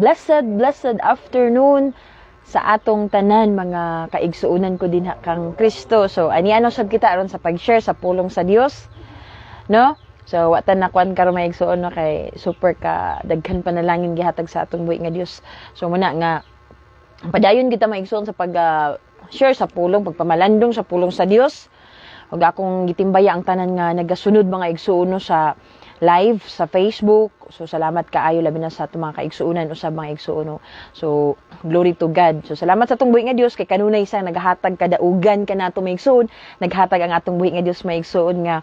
blessed afternoon sa atong tanan mga kaigsuunan ko din kang Kristo. So ani ano sab kita aron sa pag-share sa pulong sa Dios, no? So watan nakuan karon may igsuon no kay super ka daghan panalangin gihatag sa atong buhi nga Dios. So muna nga padayon kita maigsuon sa pag share sa pulong, pagpamalandong sa pulong sa Dios. Ug akong gitimbaya ang tanan nga nagasunod mga igsuon no sa live sa Facebook. So salamat kaayo labi na sa atong mga kaigsuunan usab mga igsuono. So glory to God. So salamat sa atong buhi nga Dios kay kanunay sa nagahatag kadaugan kanato maigsuon, naghatag ang atong buhi nga Dios maigsuon nga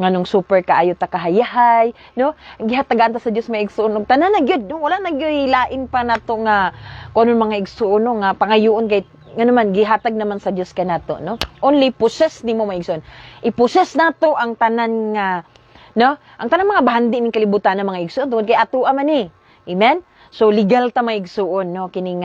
nganong super kaayo ta kahayahay, no? Gihatagan ta sa Dios maigsuon tanan na gyud, no? Wala na gyud lain pa nato nga kunon mga igsuon nga pangayoon kay nga naman gihatag naman sa Dios kanato, no? Only possess nimo maigsuon. I-possess nato ang tanan nga no? Ang tanang mga bahandi ning kalibutan ng mga igsuon tungod kay atoa man ni. Amen? So legal ta maigsuon no kining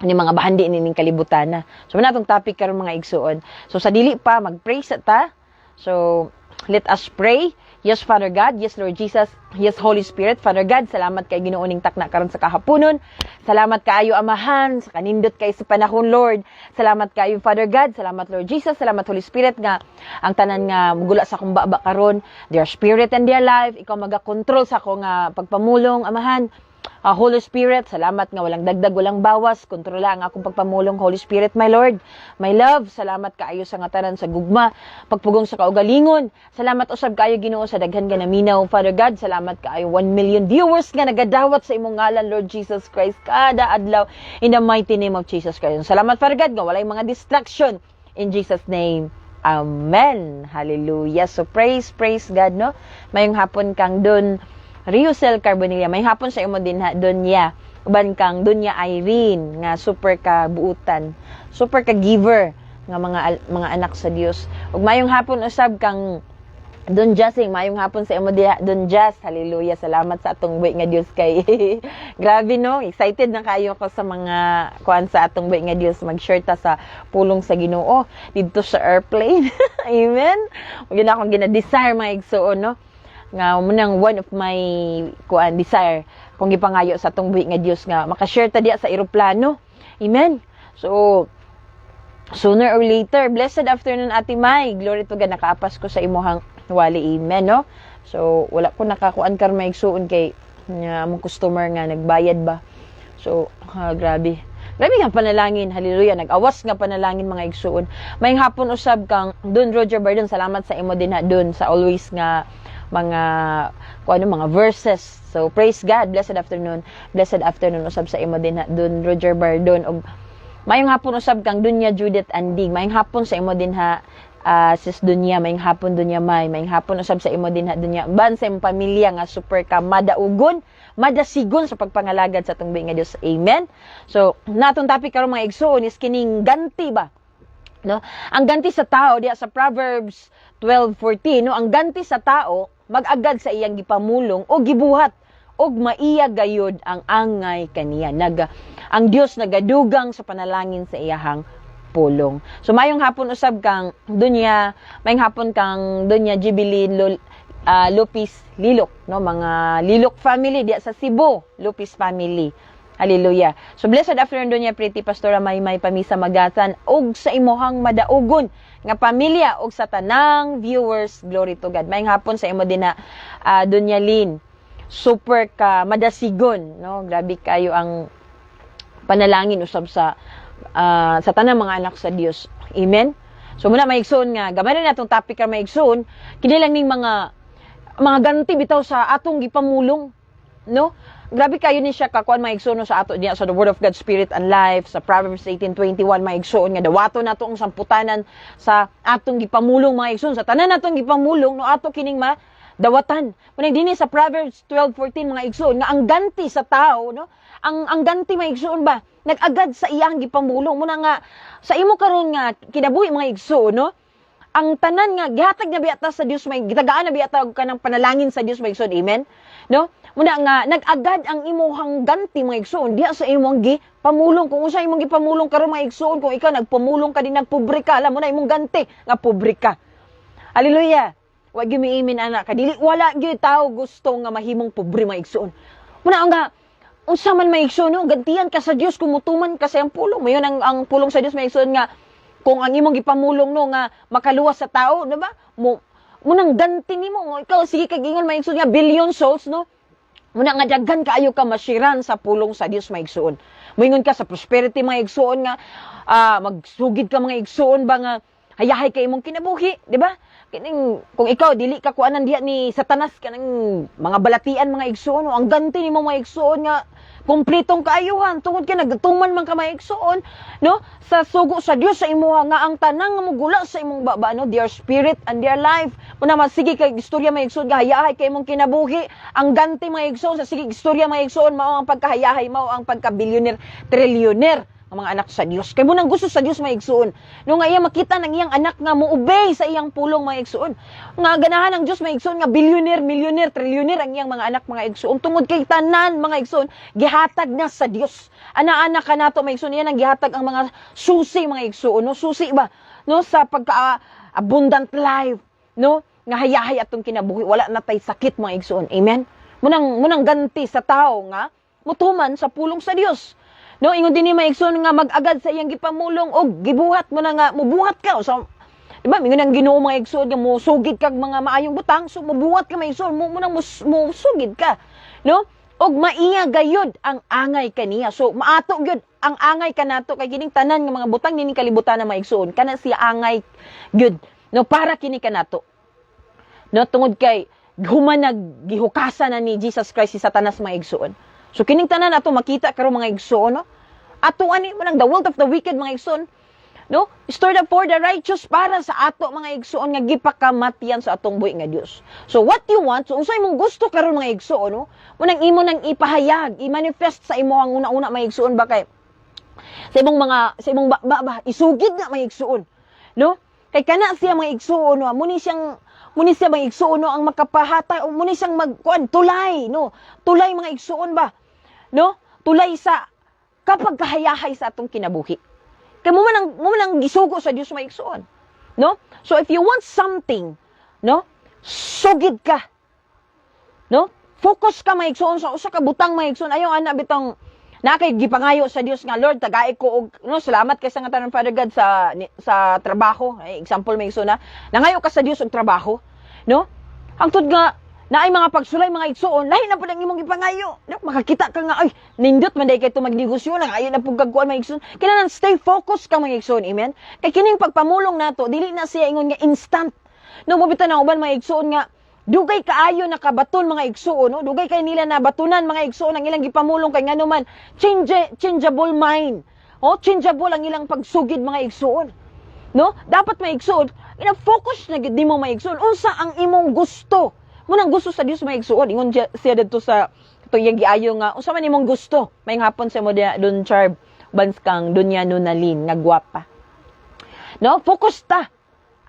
ni mga bahandi ning kalibutan na. So natong topic karon mga igsuon. So sa dili pa mag-pray sa ta. So let us pray. Yes, Father God. Yes, Lord Jesus. Yes, Holy Spirit. Father God, salamat kay Ginoo ning takna karon sa kahaponon. Salamat kaayo Amahan sa kanindot kay sa panahon, Lord. Salamat kaayo Father God. Salamat Lord Jesus. Salamat Holy Spirit nga ang tanan nga mugula sa akong baba karon, their spirit and their life. Ikaw maga-control sa akong pagpamulong, Amahan. Holy Spirit, salamat nga walang dagdag, walang bawas. Kontrola ang akong pagpamulong, Holy Spirit, my Lord. My love, salamat kaayo sa ngatanan sa gugma, pagpugong sa kaugalingon. Salamat usab kaayo Ginoo sa daghan nga naminaw, Father God. Salamat kaayo 1 million viewers nga nagadawat sa imong ngalan, Lord Jesus Christ, kada adlaw in the mighty name of Jesus Christ. Salamat, Father God, nga walay mga distraction in Jesus name. Amen. Hallelujah. So praise God, no? Mayong hapon kang dun Riusel Carbonilla, may hapon sa imo din Donya. Uban kang Donya Irene nga super ka buutan, super ka giver nga mga anak sa Dios. Ug mayong hapon usab kang Don Jasing, mayong hapon sa imo diha Don Jas. Hallelujah. Salamat sa atong buhi nga Dios kay grabe no, excited na kayo ko sa mga kuan sa atong buhi nga Dios mag-share ta sa pulong sa Ginoo didto sa airplane. Amen. Ug yun akong gina-desire mga igsuon no. Nga munang one of my desire kung gipangayo sa atong buhi nga Dios nga maka-share ta diha sa eroplano. Amen. So sooner or later, blessed afternoon Ate May. Glory to God, nakaapas ko sa imuhang wali. Amen, no? So wala ko nakakuan karon maigsuon kay among customer nga nagbayad ba. So grabe. Grabe nga panalangin, hallelujah, nag-awas nga panalangin mga igsuon. Mayong hapon usab kang Don Roger Bardon, salamat sa imo din doon sa always nga mga mga verses. So praise God, blessed afternoon usab sa imo din Don Roger Bardon. Og mayong hapon usab kang Dunya Judith Andig, mayong hapon sa imo din sis Dunya, mayong hapon Dunya May, mayong hapon usab sa imo din Dunya ban sa imong pamilya nga super ka madaugon, madasigon sa pagpangalagad sa atong buhi nga Dios. Amen. So natong topic karon mga igsoon is kining ganti ba, no? Ang ganti sa tao diya sa Proverbs 12:14, no? Ang ganti sa tao mag-agad sa iyang gipamulong o gibuhat og maiya gayud ang angay kaniya. Ang Dios nagadugang sa panalangin sa iyahang pulong. So mayong hapon usab kang Dunya, mayong hapon kang Dunya Jubilin Lupis Lilok, no? Mga Lilok family diya sa Cebu, Lupis family. Hallelujah. So blessed afternoon Dunya Pretty Pastora may Pamisa Magatan og sa imuhang madaugon nga pamilya og sa tanang viewers. Glory to God. Mayong hapon sa imo din Dunya Lin. Super ka madasigon, no? Grabe kayo ang panalangin usab sa tanang mga anak sa Dios. Amen. So muna maigsoon nga gamay na natong topic ka maigsoon kini lang ning mga ganti bitaw sa atong gipamulong, no? Grabe kayo ni siya kakuan maigsoon sa ato diya sa the Word of God Spirit and Life sa Proverbs 18:21 maigsoon nga dawato nato ang samputanan sa atong gipamulong maigsoon sa tanan natong gipamulong no ato kining dawatan. Munay dinhi sa Proverbs 12:14 mga igsoon nga ang ganti sa tao, no? Ang ganti maigsoon ba nag-agad sa iyang gipamulong muna nga sa imo karon nga kinabuhi mga igsoon, no? Ang tanan nga gihatag na biata sa Dios may gitagaan na biata ka ng panalangin sa Dios maigsoon. Amen. No? Muna nga nag-agad ang imong ganti mga igsoon diha sa imong gipamulong. Kung unsa imong gipamulong karon mga igsoon, kung ikaw nagpamulong ka din nagpobre ka, alam mo na imong ganti nga pobre ka. Hallelujah. Wa gyud mi amen ana kadili wala gyud tao gusto nga mahimong pobre mga igsoon. Muna nga unsa man maigsoon no, gantian ka sa Dios kung mutuman ka sa iyang pulong. Mayon ang pulong sa Dios maigsoon nga kung ang imong gipamulong no nga makaluwas sa tao, di ba? Munang ganti nimo, ikaw sige kag ingon maigsoon nga billion souls no. Muna nga daghan kaayo ka masiran sa pulong sa Dios maigsoon. Moingon ka sa prosperity maigsoon nga magsugid ka mga igsoon ba nga hayahay kay imong kinabuhi, di ba? Kining kung ikaw dili ka kuanan diha ni Satanas kanang mga balatian mga igsoon, ang ganti nimo mga igsoon nga kumpletong kaayuhan tungod kay nagtuman man ka mga igsoon, no? Sa sugo sa Dios sa imuha nga ang tanang nga mogula sa imong baba no, their spirit and their life. Muna masige kay istorya mga igsoon nga hayahay kay imong kinabuhi, ang ganti mga igsoon sa sige istorya mga igsoon mao ang pagkahayahay, mao ang pagka-billionaire, trillionaire ang mga anak sa Dios. Kay munang gusto sa Dios maigsuon. No nga iya makita ng iyang anak nga moobey sa iyang pulong maigsuon. Nga ganahan ng Dios maigsuon nga billionaire, millionaire, trillionaire ang iyang mga anak mga igsuon. Tungod kay tanan mga igsuon gihatag na sa Dios. Ana-anak ka nato maigsuon yan ang gihatag ang mga susi mga igsuon, no? Susi ba no sa pagka abundant life, no? Nga hayahay atong kinabuhi, wala na tay sakit mga igsuon. Amen. Munang ganti sa tao nga mutuman sa pulong sa Dios. No, ingon dinhi maigsoon nga mag-agad sa iyang gipamulong og gibuhat mo na nga mubuhat ka. So, diba, mingon ang Ginoo mga igsoon nga musugid kag mga maayong butang, so mubuhat ka maigsoon mo nang musugid ka. No? Og maiya gayud ang angay kaniya. So, maato gyud ang angay kanato kay kining tanan nga mga butang nining kalibutan na maigsoon. Kana siya angay gyud. No, para kini kanato. No, tungod kay human naggihukasan na ni Jesus Christ si Satanas maigsoon. So kining tanan ato makita karon mga igsoon no. Ato ani mo nang the world of the wicked mga igsoon. No? Stored up for the righteous para sa ato mga igsoon nga gipakamatian sa atong buhi nga Dios. So what you want, so unsay imong gusto karon mga igsoon no? Munang imo nang ipahayag, i-manifest sa imo ang una-una mga igsoon ba kay sa imong isugid na mga igsoon. No? Kay kana siya mga igsoon no, muni siya mga igsoon no, ang makapahatay o muni siyang tulay no. Tulay mga igsoon ba? No? Tulay sa kapag kahayahay sa atong kinabuhi. Kay mo man gisugo sa Dios mga igsoon. No? So if you want something, no? Sugid ka. No? Focus ka mga igsoon sa usa ka butang mga igsoon. Ayaw ana bitong nakay gipangayo sa Dios nga Lord tagay ko og no salamat kay sa nga tanan Father God sa trabaho. Ay, example may igsoon na nangayo ka sa Dios og trabaho, no? Hangtod nga naay mga pagsulay mga igsoon, lahi na pud ang imong gipangayo. No? Makakita ka nga ay nindot man day kay to magnegosyo lang ayo na pud kagkuan mga igsoon. Kinahanglan stay focused ka mga igsoon, amen? Kay kining pagpamulong nato dili na siya ingon nga instant. No mo bitan na uban mga igsoon nga dugay kaayo nakabaton mga igsoon, no? Dugay kay nila na batunan mga igsoon ang ilang gipamulong kay ngano man changeable mind. Oh, changeable ang ilang pagsugid mga igsoon. No? Dapat mga igsoon, ina-focus na gid nimo mga igsoon unsa ang imong gusto. Munang gusto sa Dios mga igsoon, ingon siya didto sa tuyang giayo nga unsa man imong gusto. May hapon sa mo don Charb bans kang Dunya Nunalin nga gwapa. No? Focus ta.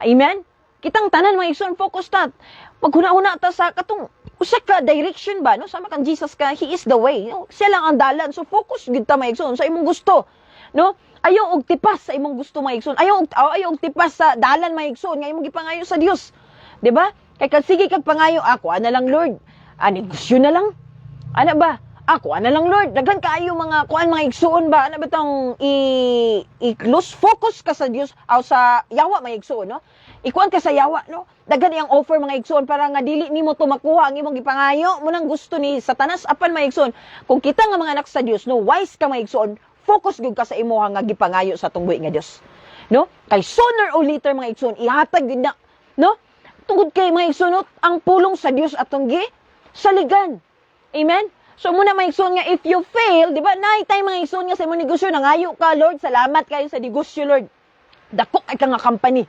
Amen. Kitang tanan mga igsoon focus ta. Maghuna-huna ta sa katong usa ka direction ba no sama kang Jesus ka, he is the way, no? Siya lang ang dalan, so focus gid ta mga igsoon sa imong gusto, no? Ayaw og tipas sa imong gusto mga igsoon, ayaw og tipas sa dalan mga igsoon nga imong gipangayo sa Dios, di ba? Kay kag sige kag pangayo ako ana lang Lord, negosyo na lang ana ba ako ana lang Lord, daghan kaayo mga kuan mga igsoon ba ana bitong i-close focus ka sa Dios aw sa yawa mga igsoon, no? Ikuan ka sa yawa, no? Daghan iyang offer mga igsoon para nga dili nimo to makuha ang imong gipangayo mo nang gusto ni Satanas apan mga igsoon. Kung kita nga mga anak sa Dios, no, wise ka mga igsoon, focus gyud ka sa imuha nga gipangayo sa atong buhi nga Dios. No? Kay sooner or later mga igsoon, ihatag gyud na, no? Tungod kay mga igsoon, ang pulong sa Dios atong saligan. Amen? So muna mga igsoon nga if you fail, di ba? Naay tay mga igsoon nga sa imong negosyo nangayo ka, Lord, salamat kayo sa negosyo, Lord. Dako ay ka nga company,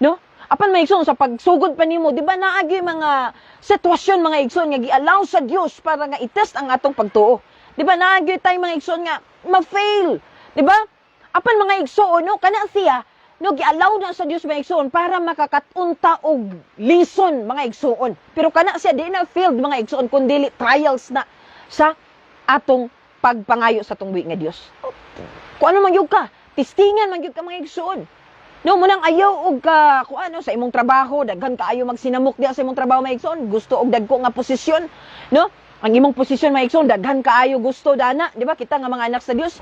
no? Apan mga igsoon sa pagsugod pa nimo, di ba naagi mga sitwasyon mga igsoon nga gi-allow sa Dios para nga i-test ang atong pagtuo. Di ba naagi tay mga igsoon nga ma-fail, di ba? Apan mga igsoon no kana siya no gi-allow na sa Dios mga igsoon para makakatunta og lesson mga igsoon. Pero kana siya di na failed mga igsoon kundi trials na sa atong pagpangayo sa atong buhi nga Dios. Kung ano man gyud ka, testingan man gyud ka mga igsoon. No, munang ayaw og ka kuano sa imong trabaho, daghan kaayo magsinamok diha sa imong trabaho mga igsoon, gusto og dagko nga posisyon, no? ang imong posisyon mga igsoon daghan kaayo gusto dana, di ba? Kita nga mga anak sa Dios,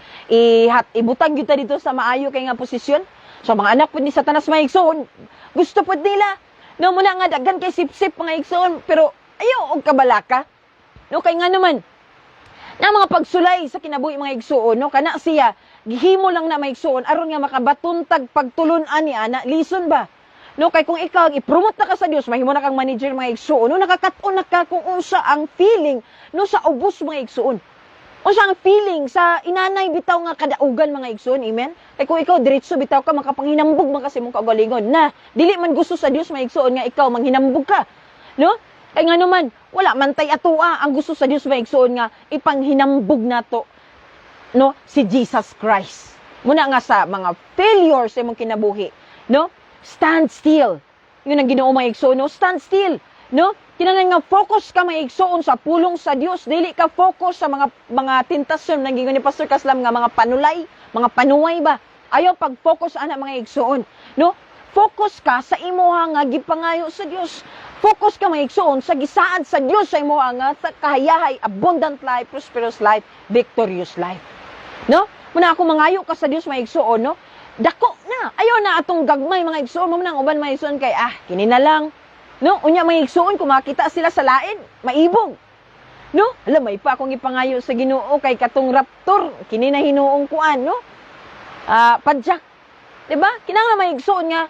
ibutang gyud ta dito sa maayo kay nga posisyon. So mga anak pud ni Satanas mga igsoon, gusto pud nila no muna nga daghan kay sip-sip mga igsoon, pero ayo og kabalaka. No kay nga naman na mga pagsulay sa kinabuhi mga igsoon, no kana siya gihimo lang na mga igsoon aron nga makabatuntag pagtulon-an ni ana, lison ba? No, kay kung ikaw i-promote na ka sa Dios, mahimo na kang manager mga igsoon, no, nakakaton na ka kung unsa ang feeling no sa ubos mga igsoon. Unsa ang feeling sa inanay bitaw nga kadaugan mga igsoon, amen? Kay kung ikaw diretso bitaw ka makapanghinambog man kasi mong kaugalingon na dili man gusto sa Dios mga igsoon nga ikaw manghinambog ka. No? Kay nga naman wala man tay atoa ang gusto sa Dios mga igsoon nga ipanghinambog nato no si Jesus Christ. Muna nga sa mga failures sa imong kinabuhi, no? Stand still. Yun ang Ginoo mga igsoon, no? Stand still, no? Kinahanglan nga focus ka mga igsoon sa pulong sa Dios, dili ka focus sa mga tentasyon nang gingon ni Pastor Kaslam nga mga panulay, mga panuway ba. Ayaw pag-focus ana mga igsoon, no? Focus ka sa imuha nga gipangayo sa Dios. Focus ka mga igsoon sa gisaad sa Dios sa imuha nga sa kahayahay, abundant life, prosperous life, victorious life. No? Muna ako mangayo ka sa Dios mga igsoon, no? Dako na. Ayaw na atong gagmay mga igsoon mo nang uban mga igsoon kay kini na lang. No, unya mga igsoon kung makita sila sa lain, maibog. No? Alam may pa akong ipangayo sa Ginoo kay katong raptor, kini na hinuong kuan, no? Padyak. 'Di ba? Kinahanglan mga igsoon nga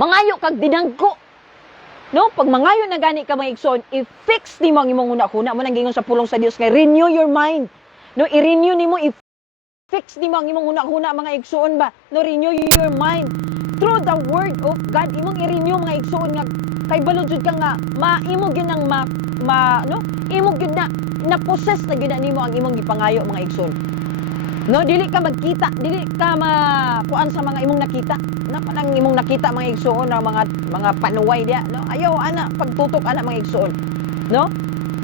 mangayo kag dinangko. No, pag mangayo na gani ka mga igsoon, i-fix nimo ang imong una-una mo nang gingon sa pulong sa Dios kay renew your mind. No, i-renew nimo fix di mo ang imong una-una mga igsoon ba? No, renew your mind through the word of God. Imong i-renew mga igsoon nga kay balod jud ka nga maimo gyud nang no? Imo gyud na possess na gyud nimo ang imong gipangayo mga igsoon. No, dili ka magkita, dili ka kuan sa mga imong nakita. Nang imong nakita mga igsoon na mga panuway dia, no? Ayaw ana pagtutok ana mga igsoon. No?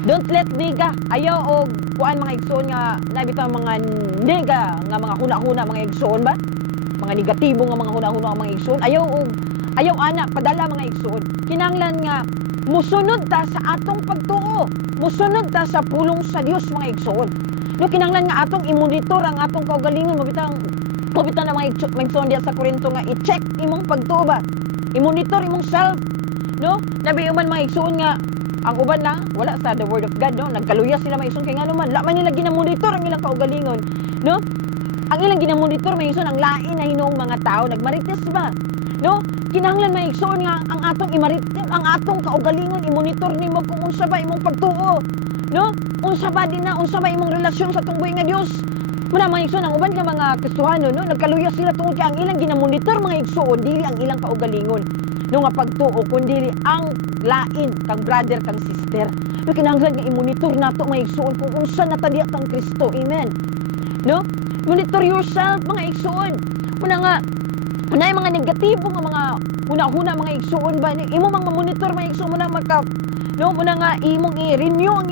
Don't let nega. Ayaw og kuan mga igsoon nga nabitaw mga nega nga mga huna-huna mga igsoon ba? Mga negatibo nga mga huna-huna mga igsoon. Ayaw ana padala mga igsoon. Kinahanglan nga musunod ta sa atong pagtuo. Musunod ta sa pulong sa Dios mga igsoon. No kinahanglan nga atong i-monitor ang atong kaugalingon mabitaw na mga igsoon diya sa Korinto nga i-check imong pagtuo ba? I-monitor imong self. No? Labi man mga igsoon nga ang uban lang, wala sa the word of God, no? Nagkaluya sila mga igsoon kay nga naman, laman nila ginamonitor ang ilang kaugalingon, no? Ang ilang ginamonitor mga igsoon ang lain na hinuong mga tao, nagmarites ba? No? Kinahanglan mga igsoon nga ang atong imarites, ang atong kaugalingon, i-monitor nimo kung unsa ba imong pagtuo, no? Unsa ba imong relasyon sa tunggoy nga Dios? Muna mga igsoon, ang uban nga mga Kristohano, no? Nagkaluya sila tungod kay ang ilang ginamonitor mga igsoon, dili ang ilang kaugalingon. No nga pagtuo kundi ang lain kang brother kang sister. No kinahanglan nga i-monitor nato mga igsoon kung unsa natadiya kang Kristo. Amen. No? Monitor yourself mga igsoon. Muna nga unay mga negatibo nga mga huna-huna mga igsoon ba imo mang monitor mga igsoon muna nga imong i-renew ang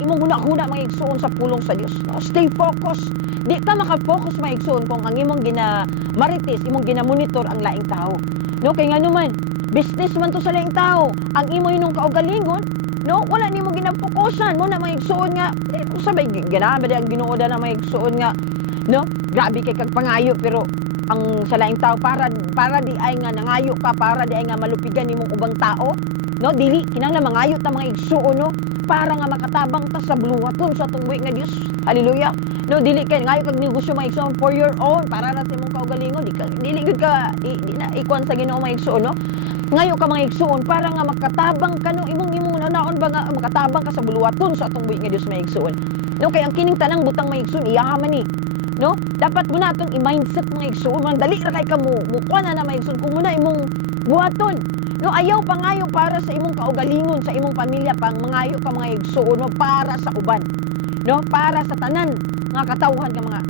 imong huna-huna mga igsoon sa pulong sa Dios. No? Stay focused. Di ka maka-focus mga igsoon kung ang imong ginamarites, imong ginamonitor ang laing tao. No, kay nga naman, business man to sa laing tao. Ang imo yun kaugalingon, no, wala nimo ginapokusan mo na may igsoon nga, sabay ganahan ba ang Ginoo na may igsoon nga, no? Grabe kay kag pangayo pero ang sa laing tao para di ay nga nangayo ka, para di ay nga malupigan nimong ubang tao, no? Dili kinahanglan mangayo ta mga igsoon, no? Para nga makatabang ta sa buluhaton sa tunggoy nga Dios. Hallelujah. No, dili kay ngayo kag negosyo mga igsoon for your own para ra sa imong kaugalingon. Dili gud ka ikuan sa Ginoo mga igsoon, no? Ngayo ka mga igsoon para nga makatabang ka no imong naon ba nga makatabang ka sa buluhaton sa atong buhi nga Dios mga igsoon. No, kay ang kining tanang butang mga igsoon iyaman ni. No? Dapat mo na itong i-mindset mga igsoon. Dali ra kay ka mo kuan na mga igsoon kung muna imong buhaton. No, ayaw pangayo para sa imong kaugalingon, sa imong pamilya, pang mangayo ka mga igsoon, no, para sa uban. No, para sa tanan nga katawhan nga mga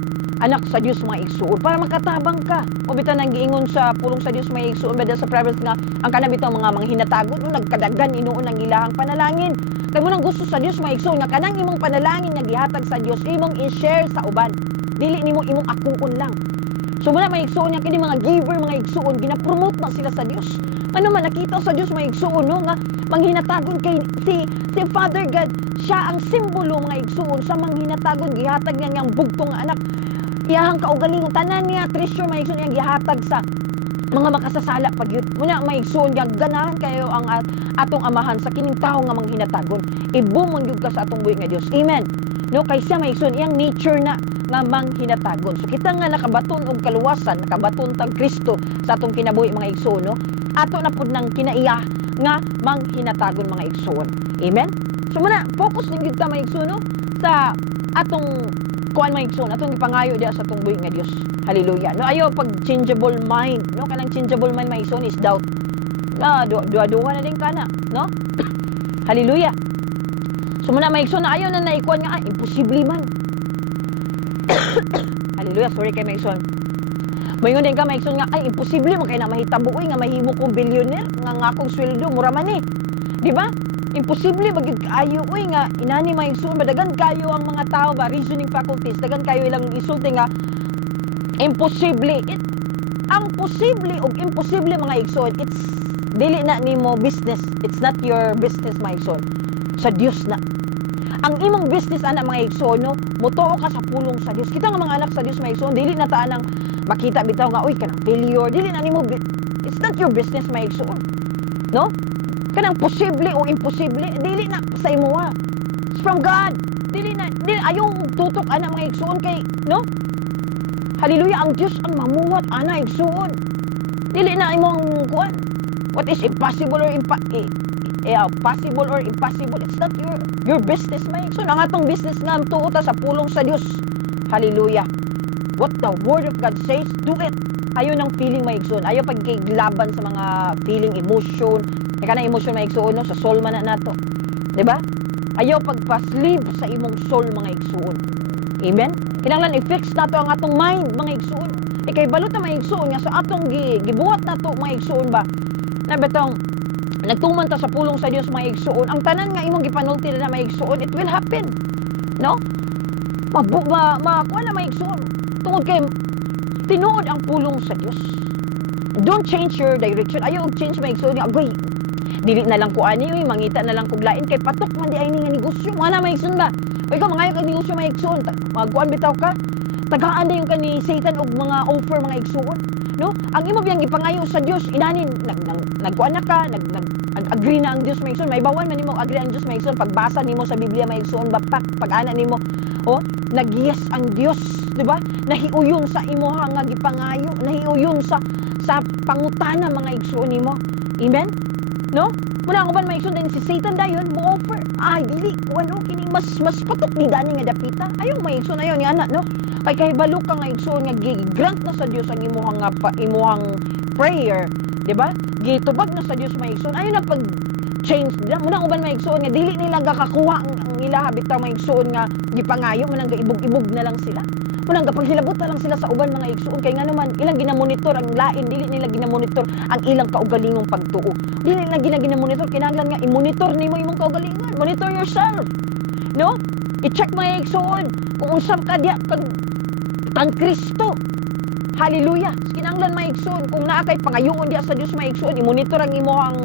anak sa Dios mga igsoon, para makatabang ka. O bitan nang giingon sa pulong sa Dios mga igsoon, beda sa Proverbs nga ang kanang bitaw mga hinatagot no nagkadaghan inuon ang ilahang panalangin. Kay mo nang gusto sa Dios mga igsoon nga kanang imong panalangin nga gihatag sa Dios imong i-share sa uban. Dili nimo imong akuon lang. So muna may igsuon nga kini mga giver, mga igsuon gina-promote na sila sa Dios. Ano man nakita sa Dios mga igsuon no nga manghinatagon kay si Father God, siya ang simbolo mga igsuon sa manghinatagon gihatag niya niyang bugtong anak. Iyahang kaugalingon tanan niya treasure mga igsuon yang gihatag sa mga makasasala pag yun. Muna may igsuon nga ganahan kayo ang atong amahan sa kining tawo nga manghinatagon. Ibumon gyud ka sa atong buhi nga Dios. Amen. No kay siya may igsuon iyang nature na nga manghinatagon. So kita nga nakabaton og kaluwasan, nakabaton tag Kristo sa atong kinabuhi mga igsoon, no? Ato na pud nang kinaiya nga manghinatagon mga igsoon. Amen. So muna focus lang gyud ta mga igsoon, no? Sa atong kuan mga igsoon, atong gipangayo diha sa atong buhi nga Dios. Hallelujah. No ayo pag changeable mind, no? Kanang changeable mind mga igsoon is doubt. Duwa-duwa na din kana, no? Hallelujah. So muna mga igsoon, ayo na naikuan nga imposible man. Hallelujah, sorry kay Maison. Mayon din ka Maison nga ay imposible man kay na mahitabo nga mahimo kong billionaire nga akong sweldo mura man eh. Di ba? Imposible magid kaayo oy nga inani Maison madagan kayo ang mga tao ba reasoning faculties dagan kayo ilang isulti nga imposible. Ang posible ug imposible mga igsoon, it's dili na nimo business. It's not your business mga igsoon. Sa Dios na. Ang imong business ana mga igsoon no, mutuo ka sa pulong sa Dios. Kita nga mga anak sa Dios mga igsoon, dili na taan ang makita bitaw nga oy kanang failure, dili na nimo it's not your business mga igsoon. No? Kanang posible o imposible, dili na sa imo. It's from God. Dili ayaw tutok ana mga igsoon kay no? Hallelujah, ang Dios ang mamuhat ana igsoon. Dili na imo ang kuan. What is impossible or possible or impossible, it's not your business mga igsoon. Ang atong business nga tuo ta sa pulong sa Dios. Hallelujah. What the word of God says, do it. Ayaw ng feeling mga igsoon. Ayaw pagkiglaban sa mga feeling, emotion. Kaya na emotion mga igsoon no? Sa soul man na nato. Diba? Ayaw pagpasleep sa imong soul mga igsoon. Amen? Kinahanglan i-fix nato ang atong mind mga igsoon. Kay balot na mga igsoon nga sa atong gibuhat nato mga igsoon ba. Na betong nagtuman ta sa pulong sa Dios mga igsoon, ang tanan nga imong gipanulti na mga igsoon, it will happen. No? Kuha na mga igsoon. Tungod kay tinuod ang pulong sa Dios. Don't change your direction. Ayaw change mga igsoon nga agoy. Dili na lang ko ani, mangita na lang kog lain kay patok man di ay nga negosyo. Mo na mga igsoon ba? O ikaw mangayo kag negosyo mga igsoon, magkuan bitaw ka. Tagaan na yung kani Satan og mga offer mga igsoon. No? Ang imo biyang ipangayo sa Dios, inanin nagkuan na ka, agree na ang Dios mga igsoon. May bawan man nimo agree ang Dios mga igsoon pagbasa nimo sa Biblia mga igsoon, bapak pag-ana nimo. Oh, nagyes ang Dios, di ba? Nahiuyon sa imuha nga gipangayo, nahiuyon sa pangutana mga igsoon nimo. Amen? No? Muna ang uban mga igsoon din si Satan dayon mo offer. Ay dili, walo kini mas patok ni dani nga dapita. Ayo mga igsoon ayo ni ana, no? Kay kahibalo ka nga igsoon nga grant na sa Dios ang imuhang prayer, di ba? Gitubag na sa Dios mga igsoon. Ayo na pag change na muna uban mga igsoon nga dili nila gakakuha ang ilaha bitaw mga igsoon nga gipangayo man nga ibog-ibog na lang sila. Muna nga paghilabot na lang sila sa uban mga igsoon kay ngano man ilang ginamonitor ang lain, dili nila ginamonitor ang ilang kaugalingong pagtuo. Dili nila ginamonitor kinahanglan nga i-monitor nimo imong kaugalingon. Monitor yourself. No? I-check mga igsoon kung unsam ka diya kang Kristo. Hallelujah. Kinahanglan mga igsoon kung naa kay pangayoon diya sa Dios mga igsoon, i-monitor ang imong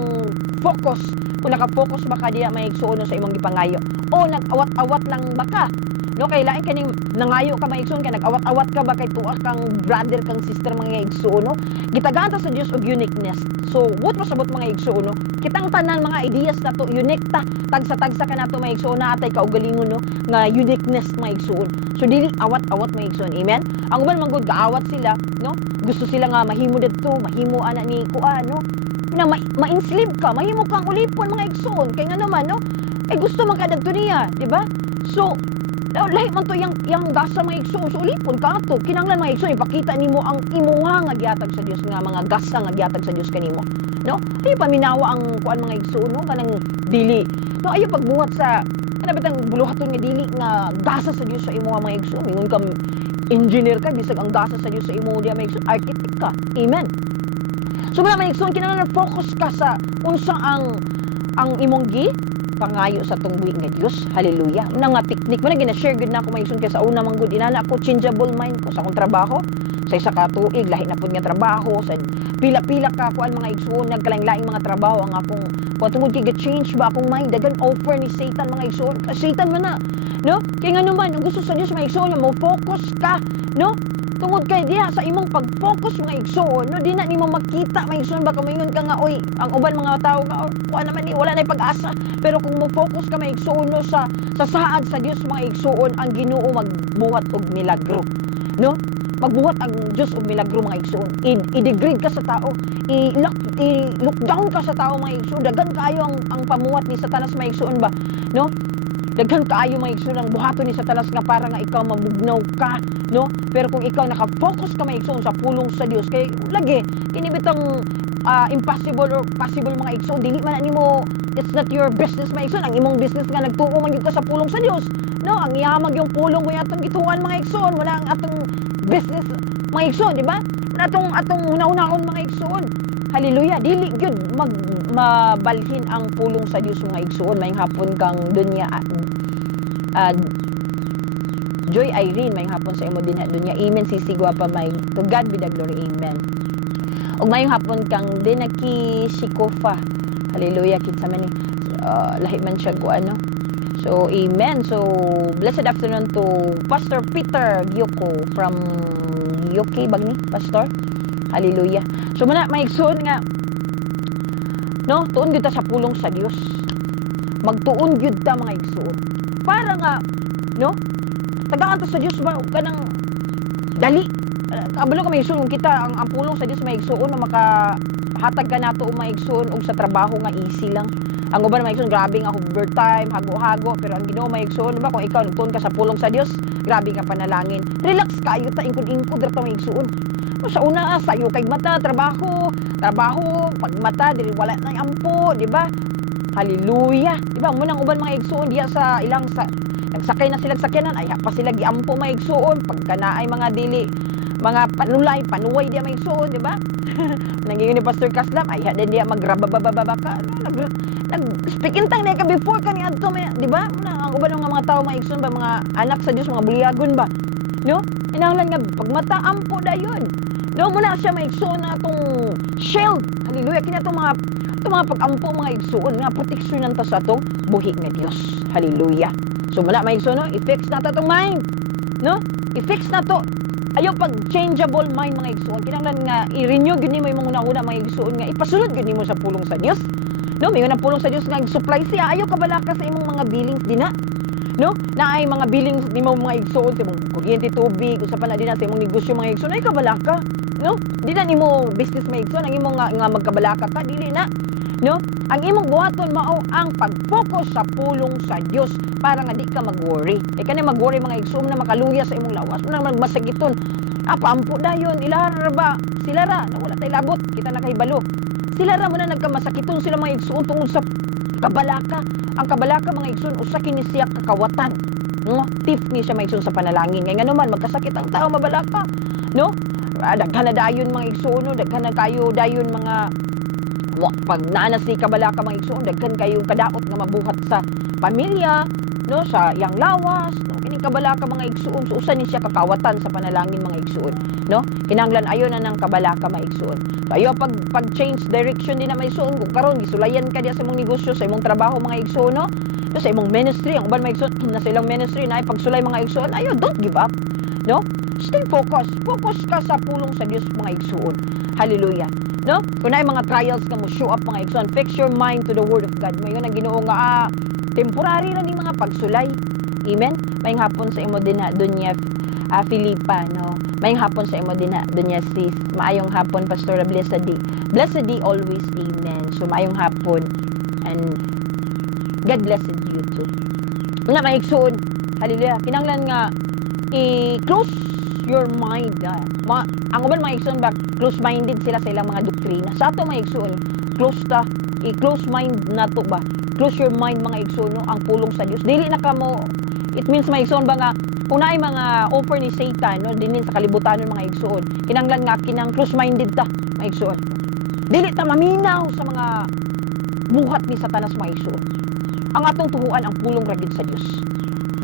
focus. Kung naka-focus ba ka diya mga igsoon sa imong gipangayo o nag-awat-awat lang ba ka? No kay lain kaning nangayo ka mga igsoon kay nag-awat-awat ka ba kay tuwa kang brother kang sister mga igsoon no? Gitagaan ta sa Dios og uniqueness. So, what masabot mga igsoon no? Kitang tanan mga ideas nato unique ta. Tagsa-tagsa ka nato mga igsoon na atay kaugalingon no nga uniqueness mga igsoon. So dili awat-awat mga igsoon. Amen. Ang uban man gud gaawat sila, no? Gusto sila nga mahimo didto, mahimo ana ni kuan no? Na ma-enslave ka, mahimo kang ulipon mga igsoon. Kay nga naman no? Eh gusto man ka didto niya, di ba? So lahi man to yang gasa mga igsoon. So ulipon ka ato. Kinahanglan mga igsoon ipakita nimo ang imuha nga gihatag sa Dios nga mga gasa nga gihatag sa Dios kanimo. No? Ayo paminawa ang kuan mga igsoon no kanang dili. No ayo pagbuhat sa ano bitang buluhaton nga dili nga gasa sa Dios sa imuha mga igsoon. Ingon ka engineer ka bisag ang gasa sa Dios sa imo diya mga igsoon, architect ka. Amen. So mga igsoon kinahanglan focus ka sa unsa ang imong pangayo sa tungwi nga Dios. Hallelujah. Una nga technique man gina-share gud na ako mga igsoon kay sa una man gud inana ako changeable mind ko sa akong trabaho. sa isa ka tuig lahi na pud nga trabaho, sa pila-pila ka kuan mga igsoon, nagkalain-laing mga trabaho ang akong kung tungod kay change ba akong mind, dagan offer ni Satan mga igsoon. Satan man na, no? Kaya nga naman ang gusto sa Dios mga igsoon, mo focus ka, no? Tungod kay diha sa imong pag-focus mga igsoon, no, di na nimo makita mga igsoon, baka moingon ka nga oy, ang uban mga tao nga kuan naman ni wala na pag-asa. Pero kung mo focus ka mga igsoon, no, sa saad sa Dios mga igsoon, ang Ginoo magbuhat og milagro, no? Magbuhat ang Dios og milagro mga igsoon. I-degrade ka sa tao, i-lockdown ka sa tao mga igsoon. Daghan kaayo ang pamuhat ni Satanas mga igsoon ba, no? Daghan kaayo mga igsoon ang buhaton ni Satanas nga para nga ikaw mabugnaw ka, no? Pero kung ikaw naka-focus ka mga igsoon sa pulong sa Dios, kay lagi kini bitang impossible or possible mga igsoon, dili man nimo, it's not your business mga igsoon. Ang imong business nga nagtuo man gyud ka sa pulong sa Dios, no? Ang yamag yung pulong mo atong gituan mga igsoon, wala ang atong business mga igsoon, di ba? Atong una-unahon mga igsoon. Hallelujah. Dili gyud mabalhin ang pulong sa Dios mga igsoon. Mayong hapon kang dunya Joy Irene, mayong hapon sa imo din dunya. Amen. Sisigwa pa may to God be the glory. Amen. Og mayong hapon kang Dinaki Shikofa. Hallelujah. Kinsa man ni lahi man siya ko ano. So amen. So blessed afternoon to Pastor Peter Gyoko from UK bagni pastor. Hallelujah. So muna maigsoon nga, no, tuon gyud ta sa pulong sa Dios. Magtuon gyud ta mga igsoon. Para nga, no, tagaan ta sa Dios ba ug kanang dali. Kabalo ka maigsoon kita ang pulong sa Dios maigsoon na makahatag ka nato og maigsoon og sa trabaho nga easy lang. Ang uban maigsoon grabe nga overtime, hago-hago, pero ang Ginoo maigsoon ba kung ikaw nagtuon ka sa pulong sa Dios, grabe ka panalangin. Relax kayo ta ingkod-ingkod ra ta maigsoon. Sa una, sayo kay mata, trabaho, pag mata, dili wala na ampo, di ba? Hallelujah. Di ba? Munang uban mga igsoon, diya sa ilang, nagsakay na sila sakyanan, ay pa sila giampo mga igsoon, pagka na ay mga dili, mga panuway diya mga igsoon, di ba? Nangyayon ni Pastor Kaslam, ay hadin diya magrababababa ka, nag-speaking tang niya ka before ka ni Anto, di ba? Ang uban ng mga tao mga igsoon ba, mga anak sa Diyos, mga buliagon ba? No? Inahanglan nga, pag mata, ampo da yun. No, muna siya maigsoon na itong shield. Hallelujah. Kina itong mga pag-ampo, mga igsoon, nga proteksyon nanta sa itong buhi nga Diyos. Hallelujah. So, muna maigsoon, no? I-fix na ito itong mind. No? I-fix na ito. Ayaw pag-changeable mind, mga igsoon. Kinanglan nga, i-renew yun mo yung una-una, mga igsoon nga, ipasunod yun mo sa pulong sa Diyos. No? May unang pulong sa Diyos nga, supply siya. Ayaw kabalaka sa imong mga billings din na. No? Na ay mga billings di mo mga igsoon sa imong kuryente, tubig, usa pa na din sa imong negosyo mga igsoon, ay kabalaka. No? Di na nimo business mga igsoon, ang imong nga magkabalaka ka, dili na. No? Ang imong buhaton mao ang pag-focus sa pulong sa Dios para nga di ka mag-worry. Kani mag-worry mga igsoon na makaluya sa imong lawas, na magmasagiton. Paampo dayon, ilara ba? Sila ra, na wala tay labot, kita nakahibalo. Sila ra mo na nagkamasakiton sila mga igsoon tungod sa kabalaka. Ang kabalaka mga igsoon usa kini siya kakawatan, no? Tif ni siya maigsoon sa panalangin. Ngay naman magkasakit ang tao mabalaka, no? Daghan na dayon mga igsoon, no? Daghan na kayo dayon mga pag naana si kabalaka mga igsoon, daghan kayo kadaot nga mabuhat sa pamilya, no? Sa iyang lawas, no? Kining kabalaka mga igsoon, so usa ni siya kakawatan sa panalangin mga igsoon, no? Kinahanglan ayo na ng kabalaka mga igsoon. Ayo pag change direction din na may igsoon, kung karon gisulayan ka diya sa imong negosyo, sa imong trabaho mga igsoon, no? Sa imong ministry, ang uban mga igsoon na sa ilang ministry na ay pagsulay mga igsoon, ayo don't give up, no? Stay focused. Focus ka sa pulong sa Dios mga igsoon. Hallelujah. No? Kung na mga trials ka mo show up mga igsoon, fix your mind to the word of God. Mayon ang Ginoo nga temporary lang ni mga pagsulay. Amen. Mayong hapon sa imo din dunya Filipa, no. Mayong hapon sa imo din dunya sis. Maayong hapon Pastor Blessed D. Blessed D always. Amen. So maayong hapon and God blessed you too. Una maigsoon. Hallelujah. Kinanglan nga i-close your mind. Ang uban mga igsoon ba close-minded sila sa ilang mga doktrina. Sa ato mga igsoon, i-close mind na to ba? Close your mind mga igsoon, no? Ang pulong sa Dios. Dili na ka mo, it means mga igsoon ba nga unay mga offer ni Satan, no? Dinhin sa kalibutanon mga igsoon. Kinanglan nga kinang close-minded ta mga igsoon. Dili ta maminaw sa mga buhat ni Satanas mga igsoon. Ang atong tuhuan ang pulong ra gyud sa Dios.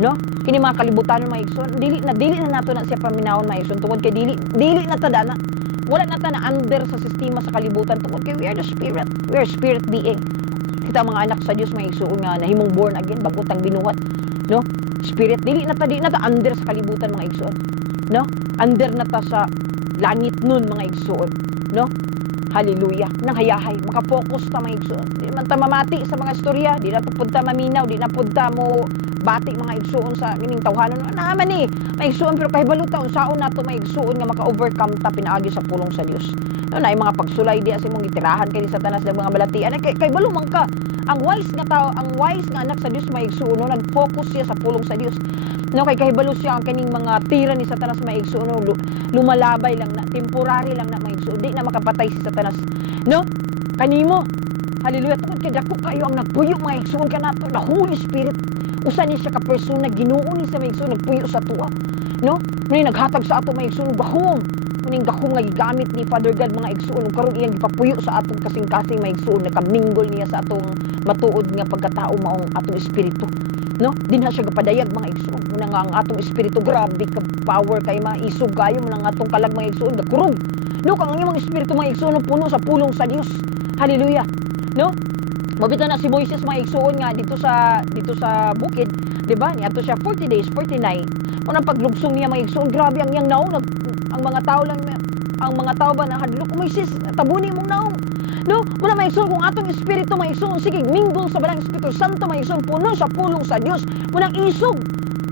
no? Kini mga kalibutan mga igsoon, dili na nato na siya paminahon mga igsoon tungod kay dili na ta na wala na ta na under sa sistema sa kalibutan tungod kay we are the spirit, we are spirit being. Kita mga anak sa Dios mga igsoon nga nahimong born again bago tang binuhat, no? Spirit dili na ta under sa kalibutan mga igsoon, no? Under na ta sa langit nun mga igsoon, no? Hallelujah. Nang hayahay, maka-focus ta mga igsoon. Di man ta mamati sa mga istorya, di na pupunta maminaw, di na punta mo bati mga igsoon sa kining tawhanon. Naman ni, mga igsoon pero kahibalo ta unsaon nato mga igsoon nga maka-overcome ta pinaagi sa pulong sa Dios. No, na mga pagsulay di sa imong gitirahan kay Satanas ng mga balatian. Kahibalo man ka. Ang wise nga tao, ang wise nga anak sa Dios mga igsoon, no, nag-focus siya sa pulong sa Dios. No, kay kahibalo siya ang kaning mga tira ni Satanas mga igsoon, no, lumalabay lang na, temporary lang na mga igsoon, di na makapatay si Satanas. No? Kanimo. Hallelujah. Tungod kay dako kayo ang nagpuyo mga igsoon kanato, the Holy Spirit. Usa ni siya ka persona Ginoo ni sa mga igsoon nagpuyo sa tuwa. No? Muni naghatag sa ato mga igsoon gahom. Muning gahom nga gigamit ni Father God mga igsoon karon iyang gipapuyo sa atong kasing-kasing mga igsoon, nakaminggol niya sa atong matuod nga pagkatao maong atong espiritu. No? Dinha siya gapadayag mga igsoon. Muna nga ang atong espiritu grabe ka power kay maisog kayo muna nga atong kalag mga igsoon gakurog. No, kang imong espiritu mga igsoon puno sa pulong sa Dios. Hallelujah. No? Mabita na si Moises mga igsoon nga dito sa bukid, di ba? Ni ato siya 40 days, 40 night. Unang paglugsong niya mga igsoon, grabe ang iyang naong ang mga tao ba na hadlok Moises, tabuni mong naong. No? Muna mga igsoon kung atong espiritu mga igsoon sige minggol sa balang Espiritu Santo mga igsoon puno sa pulong sa Dios. Munang isog,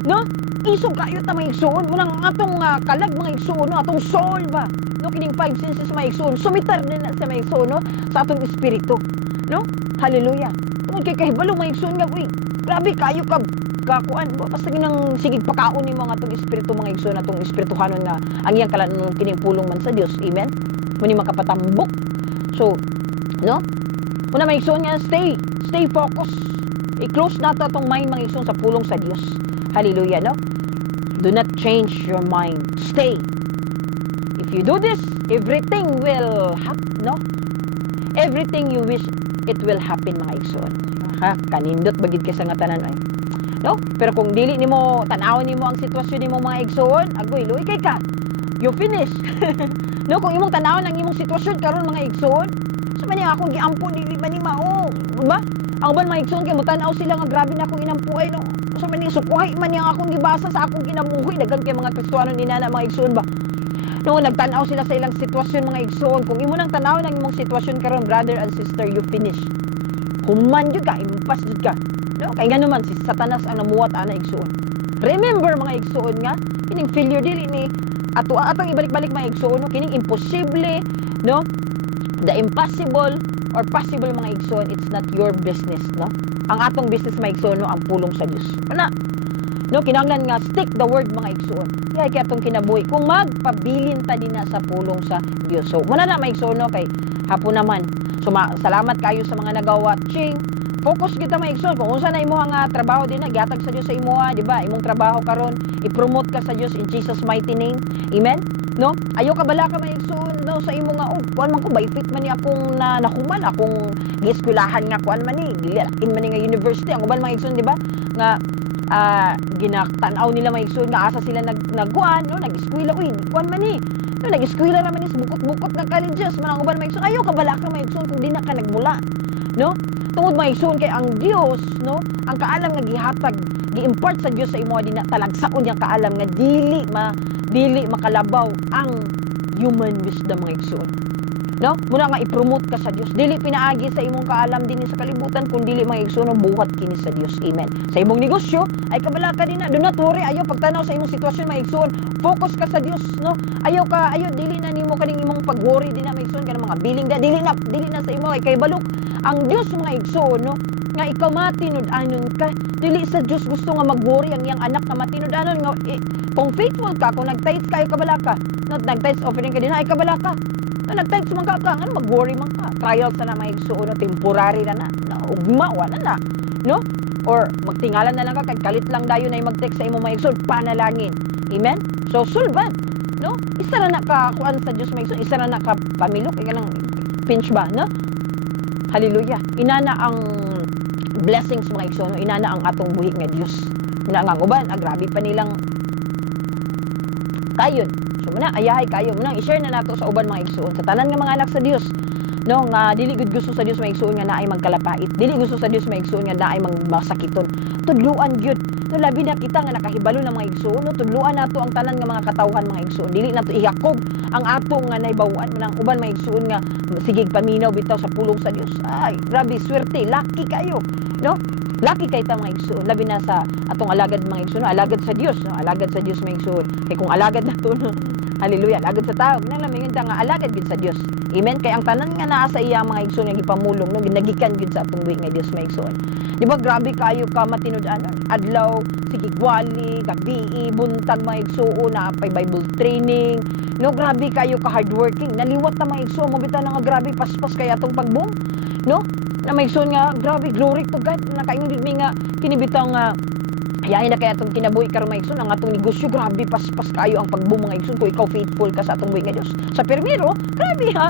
no? Isog kayo ta mga igsoon, munang atong kalag mga igsoon, no? Atong soul ba? No, kining 5 senses mga igsoon, sumitar din na sa mga igsoon, no? Sa atong espiritu, no? Hallelujah. Tungod kay kahibalo mga igsoon nga, uy, grabe kayo ka kakuan, basta ginang sigig pakaon nimo nga atong espiritu mga igsoon, atong espirituhanon nga ang iyang kalanon kining pulong man sa Dios. Amen. Muni makapatambok. So, no? Una mga igsoon nga, stay focused. I-close nato atong mind mga igsoon sa pulong sa Dios. Hallelujah, no? Do not change your mind. Stay. If you do this, everything will happen, no? Everything you wish, it will happen mga igsoon. Kanindot bagid kay sa nga tanan ay. No? Pero kung dili nimo tan-awon nimo ang sitwasyon nimo mga igsoon, agoy luoy kay ka. You finish. No, kung imong tan-awon ang imong sitwasyon karon mga igsoon, sa man niya akong giampon dili man ni mao, ba? Ang uban mga igsoon kay mutanaw sila nga grabe na akong inampuay no. Sa man niya sukuhay man niya akong gibasa sa akong kinabuhi daghan kay mga Kristiyano ni nana mga igsoon ba. No, nagtan-aw sila sa ilang sitwasyon mga igsoon. Kung imo nang tan-awon ang imong sitwasyon karon, brother and sister, you finish. Human jud ka, impas jud ka. No, kay ngano man si Satanas ang namuwat ana igsoon. Remember mga igsoon nga, kining failure dili ni atong ibalik-balik mga igsoon, no? Kining imposible, no? The impossible or possible mga igsoon, it's not your business, no? Ang atong business mga igsoon, no, ang pulong sa Dios. Ana, no, kinahanglan nga stick the word mga igsoon. Kaya kay atong kinabuhi kung magpabilin ta din na sa pulong sa Dios. So, muna na mga igsoon, no, kay hapon naman. So, salamat kayo sa mga nag-watching. Focus kita mga igsoon kung unsa na imo nga trabaho din na gihatag sa Dios sa imo, di ba? Imong trabaho karon, i-promote ka sa Dios in Jesus mighty name. Amen. No? Ayo ka bala ka mga igsoon no, sa imo nga kuan man ko baifit man ni akong nahuman akong gieskwelahan nga kuan man ni dili man ni nga university ang uban mga igsoon, di ba? Nga ginaktan-aw nila mga igsoon nga asa sila nagkuan no, nag-eskwela uy, kuan man ni. No, nag-eskwela naman ni bukot-bukot nga colleges man ang uban mga igsoon. Ayo ka bala ka mga igsoon kung di na ka nagmula. No? Tungod mga igsoon kay ang Dios, no, ang kaalam nga gihatag, gi-impart sa Dios sa imo dinha talagsaon yang kaalam nga dili makalabaw ang human wisdom mga igsoon. No? Muna nga i-promote ka sa Dios. Dili pinaagi sa imong kaalam dinhi sa kalibutan kun dili mga igsoon buhat kini sa Dios. Amen. Sa imong negosyo ay kabala ka dinha. Do not worry ayo pagtanaw sa imong sitwasyon mga igsoon. Focus ka sa Dios, no? Ayo dili na nimo kaning imong pag-worry dinha mga igsoon kanang mga billing dili na sa imo kay balok ang Dios mga igsoon, no? Nga ikaw matinud-anon ka. Dili sa Dios gusto nga mag-worry ang iyang anak nga matinud-anon nga kung faithful ka, kung nag-tithes kayo kabala ka, no, nag-tithes offering ka din ay kabala ka. No, nag-tithes man ka, ano mag-worry man ka. Trials na mga igsoon, no, temporary na ugma wala na, no? Or magtingalan na lang ka kay kalit lang dayon ay mag-text sa imo mga igsoon, panalangin. Amen? So sulban, no? Isa na ka kuan sa Dios mga igsoon, isa na ka pamilok kay kanang pinch ba, no? Hallelujah. Inana ang blessings mga igsoon, inana ang atong buhi nga Dios. Na nga uban, grabe pa nilang kayon. So muna ayahay kayo muna i-share na nato sa uban mga igsuon sa tanan nga mga anak sa Dios. No nga dili gud gusto sa Dios maigsuon nga naay magkalapait. Dili gusto sa Dios maigsuon nga naay magmasakiton. Tudluan gyud. No labi na kita nga nakahibalo ng mga igsuon, no tudluan nato ang tanan nga mga katawhan mga igsuon. Dili nato ihakob ang ato nga nahibawan man ang uban mga igsuon nga sige paminaw bitaw sa pulong sa Dios. Ay, grabe swerte, lucky kayo, no? Lucky kay ta mga igsuon labi na sa atong alagad mga igsuon, alagad sa Dios, no? Alagad sa Dios mga igsuon. Kay kung alagad na to, no? Hallelujah, alagad sa tao, nang lamingon ta nga alagad gid sa Dios. Amen. Kay ang tanan nga naa sa iya mga igsoon nga gipamulong no ginagikan gyud sa atong buhi nga Dios mga igsoon. Di ba grabe kayo ka matinud-anon? Adlaw, sige gwali, gabi, buntag mga igsoon na pay Bible training. No grabe kayo ka hardworking. Naliwat ta mga igsoon mo bitaw nga grabe paspas kay atong pagbum. No? Na mga igsoon nga grabe glory to God. Nakaingon gid mi nga kini bitaw nga yahin na kaya itong kinabuhi karon mga igsoon ang atong negosyo grabe paspas kayo ang pagboom mga igsoon kung ikaw faithful ka sa atong buhi nga Dios. Sa permiro, grabe ha.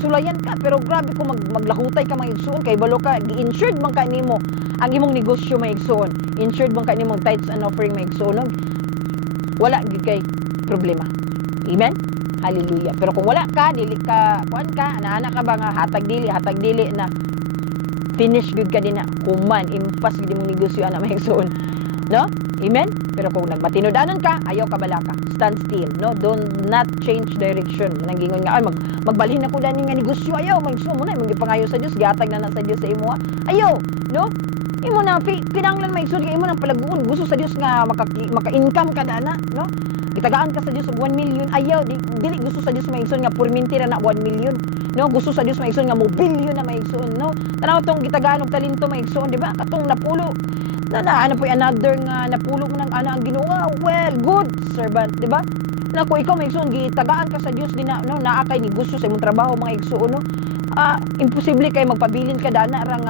Sulayan ka pero grabe kung maglahutay ka mga igsoon kay balo ka gi-insured man ka nimo ang imong negosyo mga igsoon. Insured man ka nimo tithes and offering mga igsoon. Wala gid kay problema. Amen. Hallelujah. Pero kung wala ka, dili ka kuan ka, ana ka ba nga hatag dili na finish good ka din na human impas gid imong negosyo ana mga igsoon. No? Amen? Pero kung nagmatinud-anon ka, ayaw ka balaka. Stand still, no? Do not change direction. Nanggingon nga, ay, magbalhin na ko dani nga negosyo. Ayaw, magsumo mo na. Magipangayo sa Diyos. Giatag na sa Diyos sa imo. Ayaw, no? Imo na, kinanglan may isod. Imo na palaguon. Gusto sa Diyos nga maka-income ka dana, no? Itagaan ka sa Diyos og 1 million. Ayaw, dili gusto sa Diyos may isod nga purmintira na 1 million. No, gusto sa Dios may igsoon nga mo bilyon na may igsoon, no? Tanaw tong gitagaan og talento may igsoon, di ba? Katong napulo na ano po another nga napulo mo ng ana ang Ginoo. Well, good servant, di ba? Na kung ikaw may igsoon gitagaan ka sa Dios din na no naa kay negosyo sa imong trabaho mga igsoon, no? Imposible kay magpabilin ka dana ra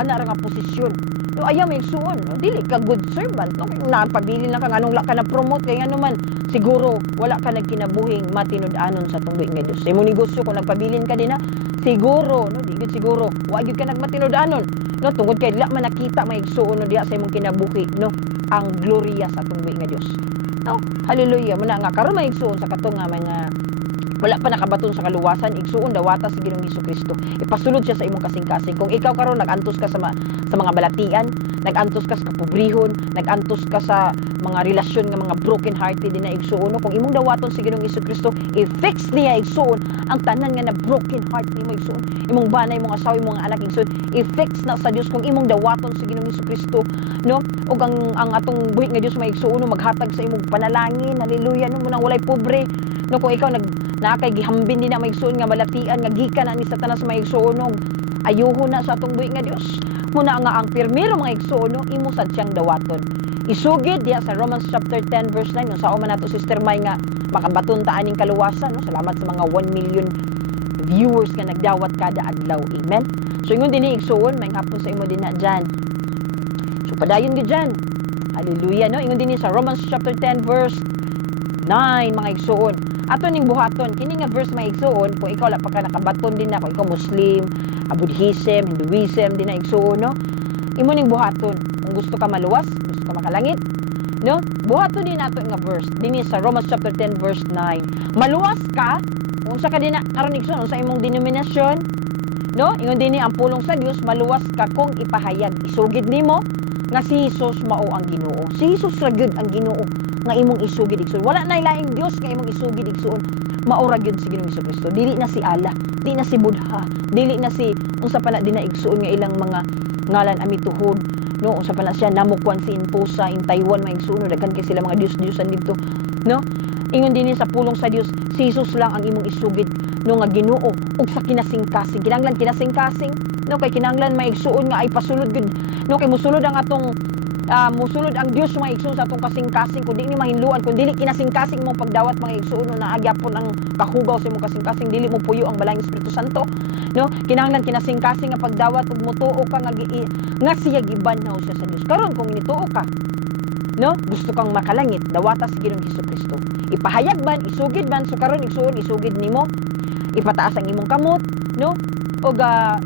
nga posisyon. No, ayaw may igsoon, no? Dili ka good servant, no? Kung napabilin lang ka nganong la ka na promote kay ngano man siguro wala ka nagkinabuhing matinud-anon sa tunggoy nga Dios. Sa imong negosyo kung nagpabilin ka din na siguro, no, di gud siguro, wa gyud ka nagmatinud-anon, no, tungod kay dila man nakita may igsuon no diha sa imong kinabuhi, no, ang gloriya sa tunggoy nga Dios. No, hallelujah. Muna nga karon may igsuon sa katong nga mga wala pa nakabaton sa kaluwasan, igsuon dawata sa Ginoong Hesukristo. Ipasulod siya sa imong kasing-kasing. Kung ikaw karon nagantos ka sa mga balatian, nagantos ka sa kapobrehon, nagantos ka sa mga relasyon nga mga broken hearted din na igsuon, no? Kung imong dawaton sa Ginoong Hesukristo, i-fix niya igsuon ang tanan nga na broken heart nimo igsuon. Imong banay, imong asawa, imong anak igsuon, i-fix na sa Dios kung imong dawaton sa Ginoong Hesukristo, no? Ug ang atong buhi nga Dios maigsuon no maghatag sa imong panalangin. Hallelujah, no, munang walay pobre. No, kung ikaw nakay gihambin din na maigsuon nga balatian nga gikan na ni Satanas maigsuon no ayuho na sa atong buhi nga Dios. Muna nga ang pirmiro mga igsuon no imo sad siyang dawaton. Isugid diya sa Romans chapter 10 verse 9 no sao man nato Sister May nga makabaton ta aning kaluwasan no. Salamat sa mga 1 million viewers nga nagdawat kada adlaw. Amen. So ingon dinhi igsuon may hapon sa imo dinha diyan. So padayon gid diyan. Hallelujah no. Ingon dinhi sa Romans chapter 10 verse 9 mga igsuon. Ato ning buhaton kini nga verse may igsuon kung ikaw la pa ka nakabaton din na kung ikaw Muslim, Buddhism, Hinduism din na igsuon no. Imo ning buhaton kung gusto ka maluwas, gusto ka makalangit, no? Buhaton din nato nga verse dinhi sa Romans chapter 10 verse 9. Maluwas ka unsa ka din na karon igsuon unsa imong denominasyon, no? Ingon dinhi ang pulong sa Dios maluwas ka kung ipahayag isugid nimo nga si Jesus mao ang Ginoo. Si Jesus ra gyud ang Ginoo nga imong isugid igsuon. Wala na laing Dios nga imong isugid igsuon. Mao ra gyud si Ginoong Hesukristo. Dili na si Allah, dili na si Buddha, dili na si unsa pa na din na igsuon nga ilang mga ngalan amituhod, no? Unsa pa na siya namukwan si Inposa in Taiwan maigsuon daghan kay sila mga Dios-Diosan didto, no? Ingon dinhi sa pulong sa Dios, si Jesus lang ang imong isugid no nga Ginoo ug sa kinasing-kasing. Kinahanglan kinasing-kasing, no? Kay kinahanglan maigsuon nga ay pasulod gud, no? Kay musulod ang atong musulod ang Dios mga igsoon sa atong kasing-kasing kun dili mahinluan kun dili kinasing-kasing mo pagdawat mga igsoon na agyapon ang kahugaw sa imong kasing-kasing dili mo puyo ang balang Espiritu Santo, no? Kinahanglan kinasing-kasing nga pagdawat ug mutuo ka nga siya gibanhaw siya sa Dios. Karon kung nituo ka, no? Gusto kang makalangit, dawata sa Ginoong Hesukristo. Ipahayag man, isugid man, so karon igsuon isugid nimo, ipataas ang imong kamot, no? og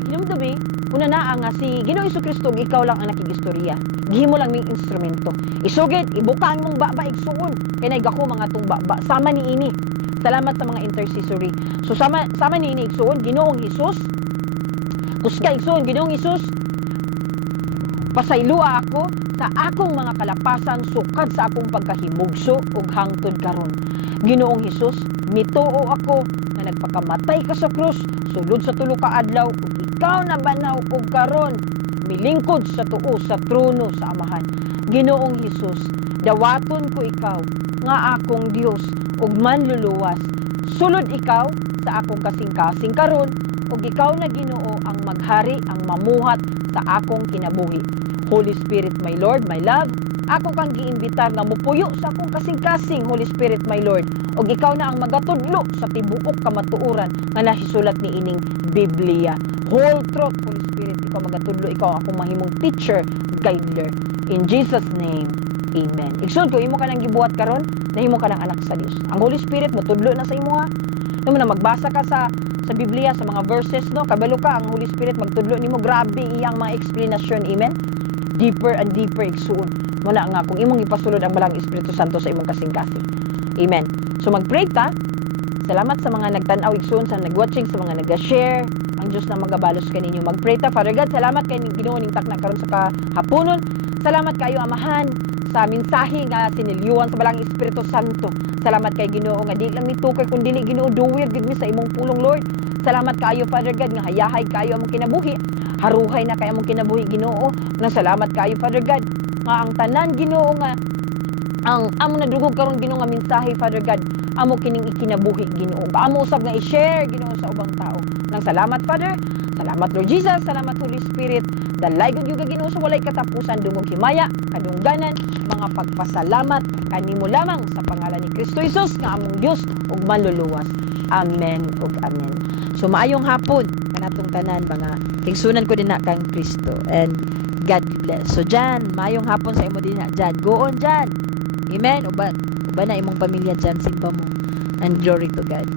hinumdumi una na nga si Ginoong Jesucristo ikaw lang ang nakigistorya. Gihimo lang ning instrumento. Isugid ibukan mong baba igsuon kay nagako mga tong baba sama niini. Salamat sa mga intercessory. So sama niini igsuon Ginoong Hesus. Kusga igsuon Ginoong Hesus. Pasaylua ako sa akong mga kalapasan sukad sa akong pagkahimugso ug hangtod karon. Ginoong Hesus, mituo ako nga nagpakamatay ka sa krus sulod sa tulo ka adlaw ug ikaw na banaw ug karon milingkod sa tuo sa trono sa Amahan. Ginoong Hesus, dawaton ko ikaw nga akong Dios ug manluluwas. Sulod ikaw sa akong kasing-kasing karon ug ikaw na Ginoo ang maghari, ang mamuhat sa akong kinabuhi. Holy Spirit, my Lord, my love, ako kang giimbitar nga mupuyo sa akong kasing-kasing, Holy Spirit, my Lord. Og ikaw na ang magatudlo sa tibuok kamatuoran nga nahisulat ni ining Biblia. Whole truth, Holy Spirit, ikaw magatudlo, ikaw akong mahimong teacher, guider. In Jesus' name, Amen. Igsoon ko, imo ka nang gibuhat karon, nahimo ka ng anak sa Dios. Ang Holy Spirit mo tudlo na sa imo ha. Namo na magbasa ka sa Biblia sa mga verses no, kabalo ka ang Holy Spirit magtudlo nimo, grabe iyang mga explanation. Amen. Deeper and deeper igsuon. Muna nga kung imong ipasulod ang balang Espiritu Santo sa imong kasing-kasing. Amen. So mag-pray ta. Salamat sa mga nagtanaw igsuon, sa nag-watching, sa mga nag-share. Ang Diyos na magabalos kaninyo. Mag-pray ta. Father God, salamat kay Ginoo ning takna karon sa kahaponon. Salamat kayo Amahan sa mensahe nga sinilyuan sa balang Espiritu Santo. Salamat kay Ginoo nga di lang mitukay kun dili Ginoo duwir gid mi sa imong pulong, Lord. Salamat kayo Father God nga hayahay kayo among kinabuhi. Haruhay na kayo among kinabuhi Ginoo. Nang salamat kayo Father God nga ang tanan Ginoo nga ang amo nadugog karon Ginoo nga mensahe Father God amo kining ikinabuhi Ginoo. Amo usab nga i-share Ginoo sa ubang tao. Nang salamat Father. Salamat Lord Jesus. Salamat Holy Spirit. Dalay gud yung Ginoo sa walay katapusan dungog himaya, kadungganan, mga pagpasalamat kanimo lamang sa pangalan ni Kristo Jesus nga among Dios ug manluluwas. Amen ug amen. So maayong hapon kanatong tanan mga tingsunan ko din na kang Kristo, and God bless. So Jan, maayong hapon sa imo din na Jan. Go on Jan. Amen. Uba na imong pamilya Jan, simba mo. And glory to God.